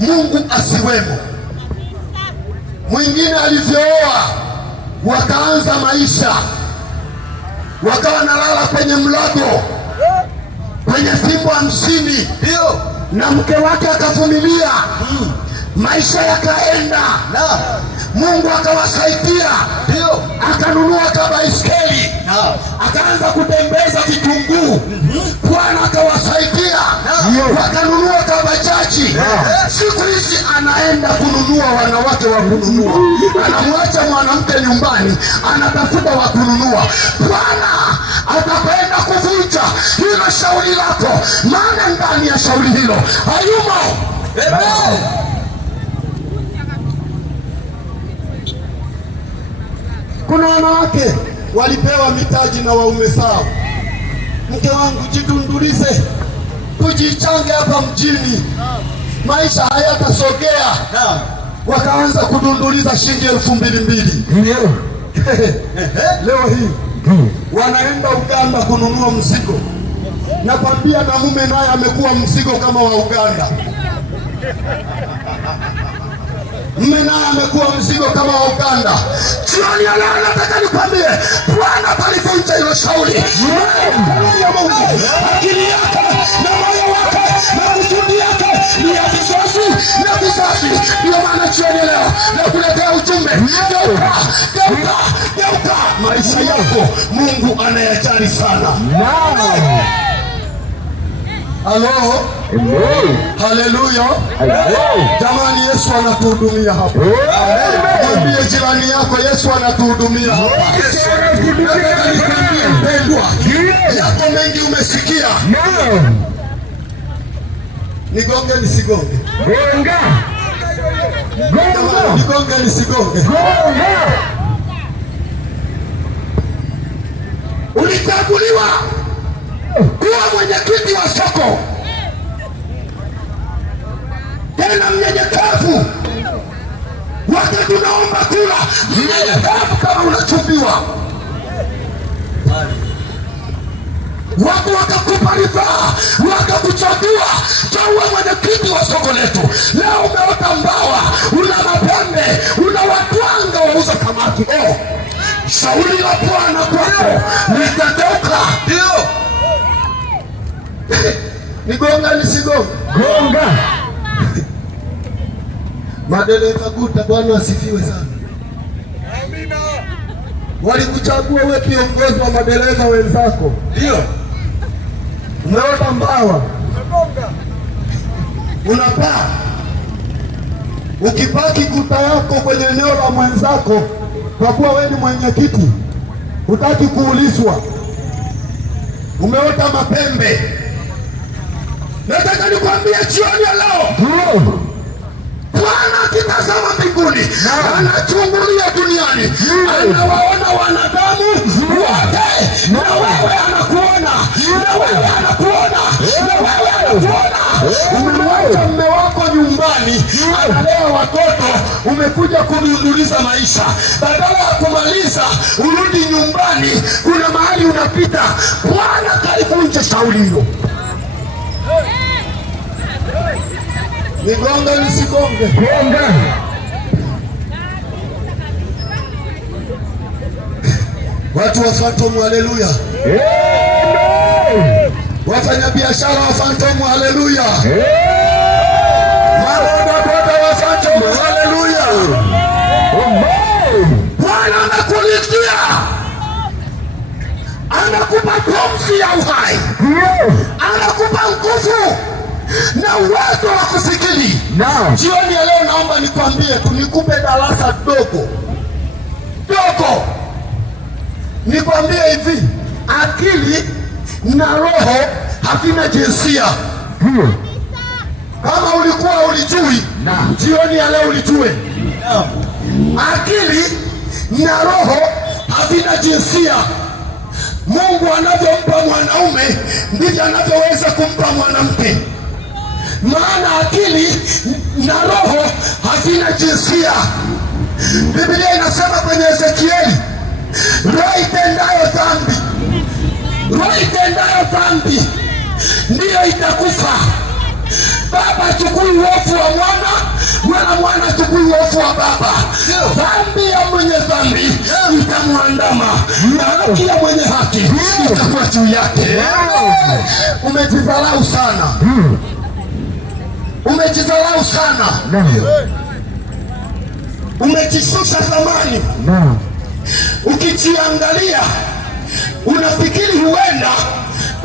Mungu asiwemo. Mwingine alivyooa wakaanza maisha, wakawa nalala kwenye mlago kwenye fimbo 50, ndio, na mke wake akavumilia, maisha yakaenda, Mungu akawasaidia, ndio, akanunua kabaiskeli, akaanza kutembeza vitunguu, Bwana akawasaidia, wakanunua kabajaji. Siku hizi anaenda kununua wanawake wa kununua, anamwacha mwanamke nyumbani, anatafuta wa kununua. Bwana atakwenda kuvunja hilo shauri lako, maana ndani ya shauri hilo hayumo. Kuna wanawake walipewa mitaji na waume zao, mke wangu jidundulize, tujichange hapa mjini, maisha hayatasogea. Wakaanza kudunduliza shilingi 2,200. Leo hii wanaenda Uganda kununua mzigo, nakwambia na mume naye amekuwa mzigo kama wa Uganda. Mume naye amekuwa mzigo kama wa Uganda. Jioni ya leo nataka nikwambie, Bwana atalivunja hilo shauri. Ya Mungu, akili yake na moyo wake na kusudi yake ni ya vizazi na vizazi. Ndio maana jioni leo nakuletea ujumbe, geuka, geuka, geuka. Maisha yako Mungu anayajali sana. Halo, haleluya, jamani, Yesu anatuhudumia hapa. Mwambie jirani yako, Yesu anatuhudumia hapa. Nikwambie mpendwa, yako mengi umesikia. Nigonge nisigonge? Jamani, nigonge nisigonge? Ulichaguliwa kuwa mwenyekiti wa soko, tena mnyenyekevu. Wakati unaomba kula, mnyenyekevu kama unachumbiwa. Watu wakakupa ridhaa, wakakuchagua uwe mwenyekiti wa soko letu. Leo umeota mbawa, una mapembe, una watwanga wauza samaki. Shauri la Bwana kwako litageuka. Ndio. Nigonga nisigonga? Gonga. Madereva guta, Bwana asifiwe sana. Amina. Walikuchagua wewe kiongozi wa madereva wenzako. Ndio. Umeota mbawa, unapaa. Ukipaki kuta yako kwenye eneo la mwenzako, kwa kuwa wewe ni mwenyekiti, hutaki kuulizwa. Umeota mapembe. Nataka nikwambie jioni ya leo, Bwana akitazama mbinguni, anachungulia duniani, anawaona wanadamu wote, na wewe anakuona, na wewe anakuona, na wewe anakuona. Umemwacha mume wako nyumbani, analea watoto, umekuja kudunduliza maisha. Badala ya kumaliza urudi nyumbani, kuna mahali unapita. Bwana kalivunja shauri hilo. Nigonga nisigonge? Gonga. Watu wa Phantom, haleluya. Wafanya biashara wa Phantom, haleluya. Mabodaboda wa Phantom, haleluya. Bwana anakulindia, anakupa pumzi ya uhai, anakupa nguvu na uwezo wa kufikiri. Jioni ya leo naomba nikwambie, nikupe darasa dogo. Nikwambie hivi, akili na roho havina jinsia. Kama ulikuwa ulijui, jioni ya leo ulijue. Akili na roho havina jinsia. Mungu anavyompa mwanaume ndivyo anavyoweza kumpa mwanamke. Maana akili na roho havina jinsia. Biblia inasema kwenye Ezekieli, roho itendayo dhambi ndiyo itakufa. Baba achukui uovu wa mwana, wala mwana achukui uovu wa baba. Dhambi ya mwenye dhambi itamwandama, na haki ya mwenye haki itakuwa juu yake. Umejidharau sana, umejidharau sana, umejishusha thamani. Ukijiangalia unafikiri huenda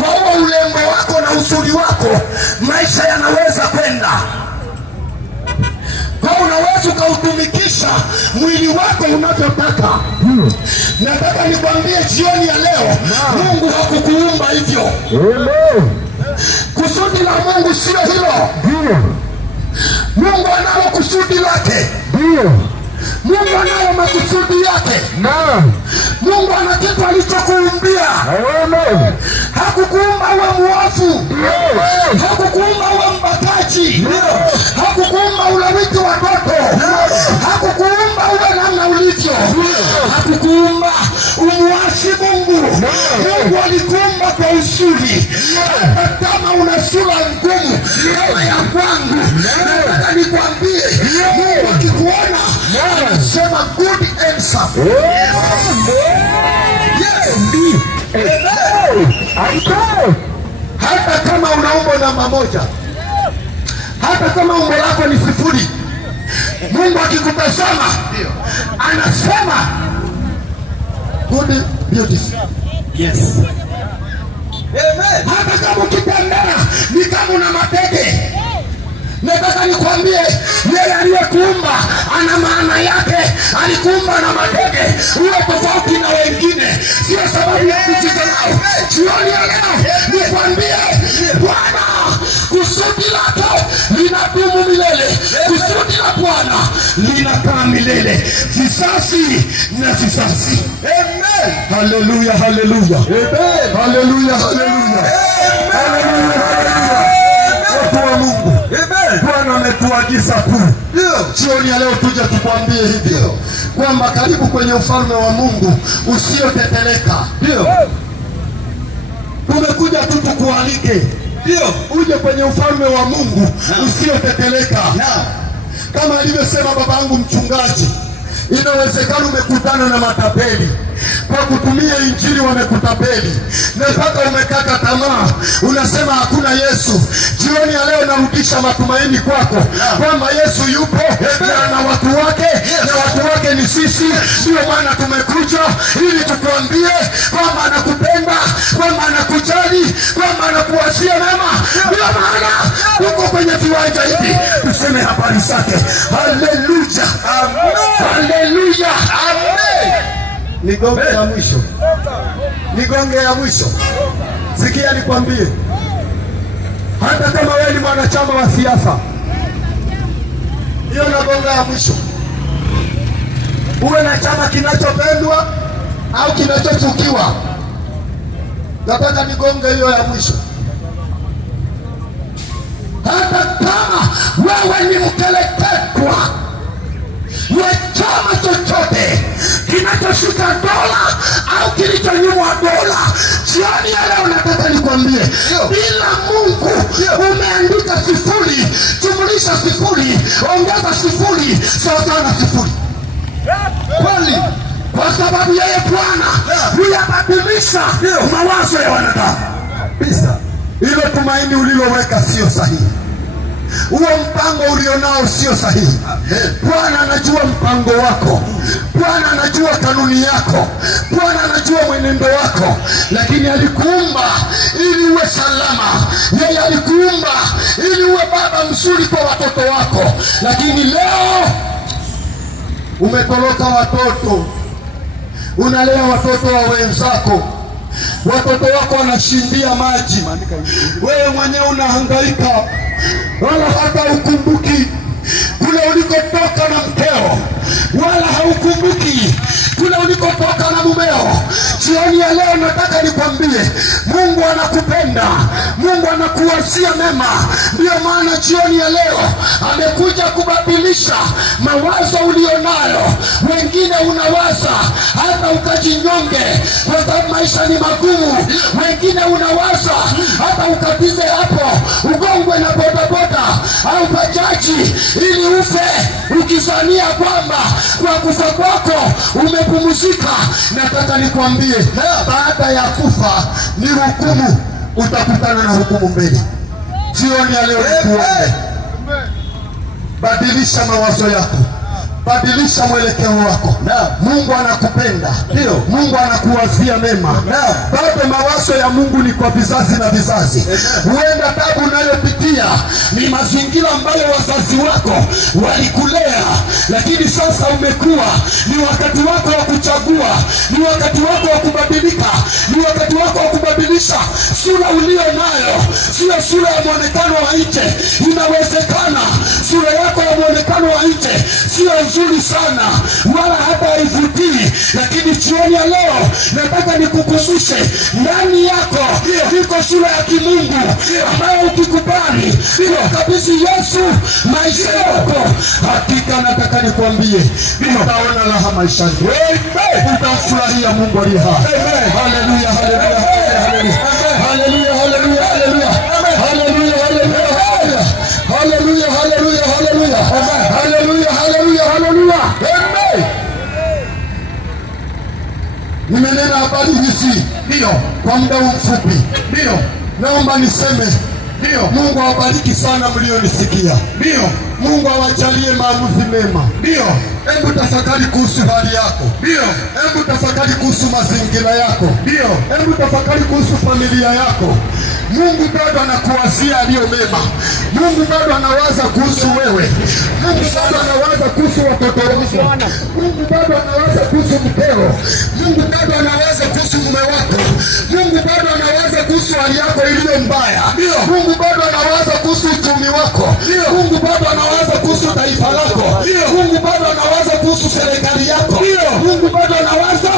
kwa huo ulembo wako na uzuri wako maisha yanaweza kwenda, kwa unaweza ukautumikisha mwili wako unavyotaka. Nataka nikwambie jioni ya leo, Mungu hakukuumba hivyo. Kusudi la Mungu sio hilo. Mungu analo kusudi lake. Mungu anayo makusudi yake. Mungu ana kitu alichokuumbia. Hakukuumba uwe muovu, hakukuumba uwe mbakaji, hakukuumba ulawiti watoto, hakukuumba uwe namna ulivyo, hakukuumba umuasi Mungu. Mungu alikuumba kwa uzuri. Hata kama una sura ngumu kama ya kwangu, nataka nikwambie, Mungu akikuona anasema good answer. Hata kama una umbo namba moja, hata kama umbo lako ni sifuri, Mungu akikutazama anasema good, beautiful. Yes. Amen. Hata kama ukitembea ni kama una matege, nataka nikwambie, yeye aliyekuumba ana maana yake. Alikuumba na matege, uwe tofauti na wengine, sio sababu ya kujidharau. Jioni ya leo nikwambie, Bwana kusudi lake linadumu milele. Kusudi la Bwana linakaa milele, vizazi na vizazi. Amen. Haleluya, haleluya. Amen. Haleluya, haleluya. Watu wa Mungu, Bwana ametuagiza tu jioni ya leo tuje tukwambie hivyo kwamba karibu kwenye ufalme wa Mungu usioteteleka. Tumekuja tu tukualike uje kwenye ufalme wa Mungu usioteteleka. Kama alivyosema babangu mchungaji, inawezekana umekutana na matapeli kwa kutumia injili, wamekutapeli na mpaka umekata tamaa, unasema hakuna Yesu. Jioni ya leo narudisha matumaini kwako kwamba Yesu yupo na watu wake, na watu wake ni sisi. Ndio maana tumekuja ili tukwambie kwamba anakupenda, kwamba anakujali, kwamba anakuwazia mema. Ndio maana tuko kwenye viwanja hivi tuseme habari zake. Haleluya, haleluya, amen. Nigonge ya mwisho, nigonge ya mwisho. Sikia nikwambie, hata kama wewe ni mwanachama wa siasa, hiyo nagonga ya mwisho. Uwe na chama kinachopendwa au kinachochukiwa, nataka nigonge hiyo ya mwisho. Hata kama wewe ni mkeleketwa wa chama chochote kinachoshika dola au kilichonyimwa dola, jioni ya leo nataka nikwambie, bila Mungu umeandika sifuri, jumlisha sifuri, ongeza sifuri, sawa na sifuri. Kweli, kwa sababu yeye Bwana huyabadilisha mawazo ya wanadamu. Bisa, hilo tumaini uliloweka sio sahihi. Huo mpango ulionao sio sahihi. Bwana anajua mpango wako, Bwana anajua kanuni yako, Bwana anajua mwenendo wako, lakini alikuumba ili uwe salama. Yeye alikuumba ili uwe baba mzuri kwa watoto wako, lakini leo umetoroka watoto, unalea watoto wa wenzako. Watoto wako wanashindia maji, wewe mwenyewe unahangaika, wala hata ukumbuki kule ulikotoka na mkeo, wala haukumbuki kule ulikotoka na mumeo. Jioni ya leo nataka nikwambie, Mungu anakupenda, Mungu anakuwazia mema. Ndio maana jioni ya leo amekuja kubadilisha mawazo ulionayo. Wengine unawaza hata ukajinyonge kwa sababu maisha ni magumu. Wengine unawaza hata ukatize hapo, ugongwe na bodaboda au bajaji maji ili ufe ukizania kwamba kwa kufa kwako umepumzika. Nataka nikwambie, baada ya kufa ni hukumu, utakutana na hukumu mbele. Jioni ya leo nikuombe, badilisha mawazo yako, badilisha mwelekeo wako. Mungu anakupenda. Ndio. Mungu anakuwazia mema. Bado mawazo ya Mungu ni kwa vizazi na vizazi. Huenda tabu unayopitia ni mazingira ambayo wazazi wako walikulea, lakini sasa umekuwa. Ni wakati wako wa kuchagua, ni wakati wako wa kubadilika, ni wakati wako wa kubadilisha sura ulio nayo, sio sura ya muonekano wa nje. Inawezekana sura yako ya muonekano wa nje sio nzuri sana wala hata haivutii, lakini jioni ya leo nataka nikukumbushe, ndani yako iko sura ya kimungu ambayo ukikubali ukabidhi Yesu maisha yako, hakika nataka nikwambie utaona raha maishani, utafurahia Mungu aliye hai. Haleluya, haleluya, haleluya, haleluya, haleluya, haleluya, haleluya, haleluya, haleluya, haleluya, haleluya, haleluya, haleluya, haleluya. Amen. Nimenena habari hizi ndio kwa muda mfupi. Ndio naomba niseme, ndio Mungu awabariki sana mlionisikia. Ndio Mungu awajalie maamuzi mema. Ndio hebu tafakari kuhusu hali yako. Ndio hebu tafakari kuhusu mazingira yako. Ndio hebu tafakari kuhusu familia yako. Mungu bado anakuwazia aliyo mema. Mungu bado anawaza kuhusu wewe. Mungu bado anawaza kuhusu watoto wako. Mungu bado anawaza kuhusu mkeo. Mungu bado anawaza kuhusu mume wako. Mungu bado anawaza kuhusu hali yako iliyo mbaya. Mungu bado anawaza kuhusu uchumi wako. Mungu bado anawaza kuhusu taifa lako. Mungu bado anawaza kuhusu serikali yako. Mungu bado anawaza,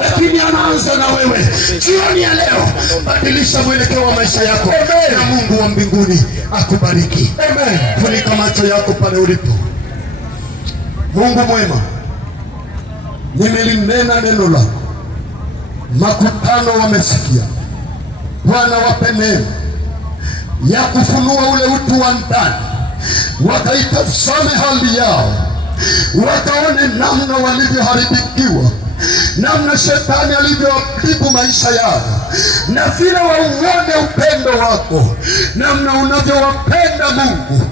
lakini anaanza na wewe. Jioni ya leo badilisha mwelekeo wa maisha yako. Amen. Na Mungu wa mbinguni akubariki. Amen. Funika macho yako pale ulipo. Mungu mwema, nimelinena neno lako, makutano wamesikia. Bwana wape neema ya kufunua ule utu wa ndani, wakaitazame hali yao, wakaone namna walivyoharibikiwa, namna shetani alivyoharibu maisha yao, na vile wauone upendo wako, namna unavyowapenda Mungu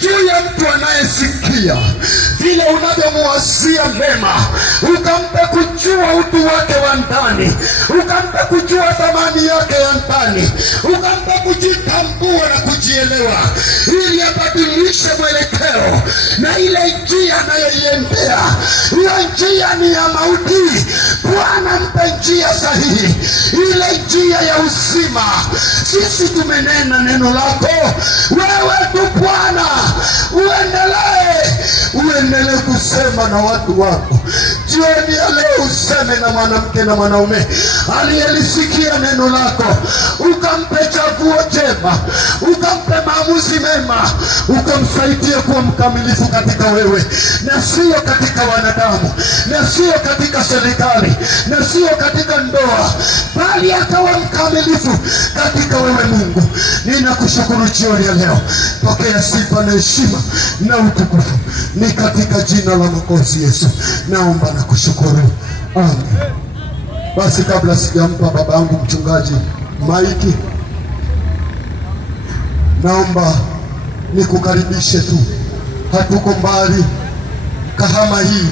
juu ya mtu anayesikia, vile unavyomwazia mema, ukampe kujua utu wake wa ndani, ukampe kujua thamani yake ya ndani, ukampe kujitambua na kujielewa, ili abadilishe mwelekeo na ile njia anayoiendea. Hiyo njia ni ya mauti. Bwana mpe njia sahihi, ile njia ya uzima. Sisi tumenena neno lako, wewe tu Bwana uendelee kusema na watu wako. Jioni ya leo useme na mwanamke na mwanaume aliyelisikia neno lako, ukampe chaguo jema, ukampe maamuzi mema, ukamsaidia kuwa mkamilifu katika wewe, na sio katika wanadamu, na sio katika serikali, na sio katika ndoa, bali akawa mkamilifu katika wewe. Mungu, ninakushukuru jioni ya leo. Pokea sifa na heshima na utukufu, ni katika jina la Mwokozi Yesu naomba na kushukuru. Amen. Basi kabla sijampa babangu mchungaji maiki, naomba nikukaribishe tu. Hatuko mbali. Kahama hii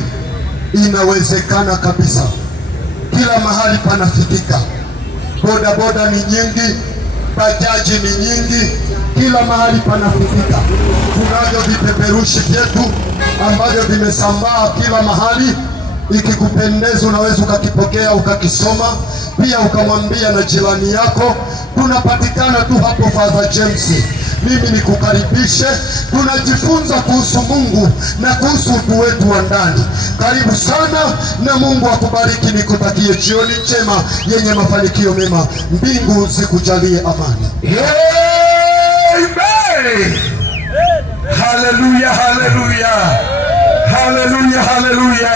inawezekana kabisa, kila mahali panafikika. Boda boda ni nyingi, bajaji ni nyingi, kila mahali panafikika. Tunavyo vipeperushi vyetu ambavyo vimesambaa kila mahali. Ikikupendeza unaweza ukakipokea ukakisoma, pia ukamwambia na jirani yako. Tunapatikana tu hapo Father James. Mimi nikukaribishe, tunajifunza kuhusu Mungu na kuhusu utu wetu wa ndani. Karibu sana na Mungu akubariki. Nikutakie jioni njema yenye mafanikio mema. Mbingu zikujalie amani. Amen. Haleluya, haleluya, haleluya, haleluya.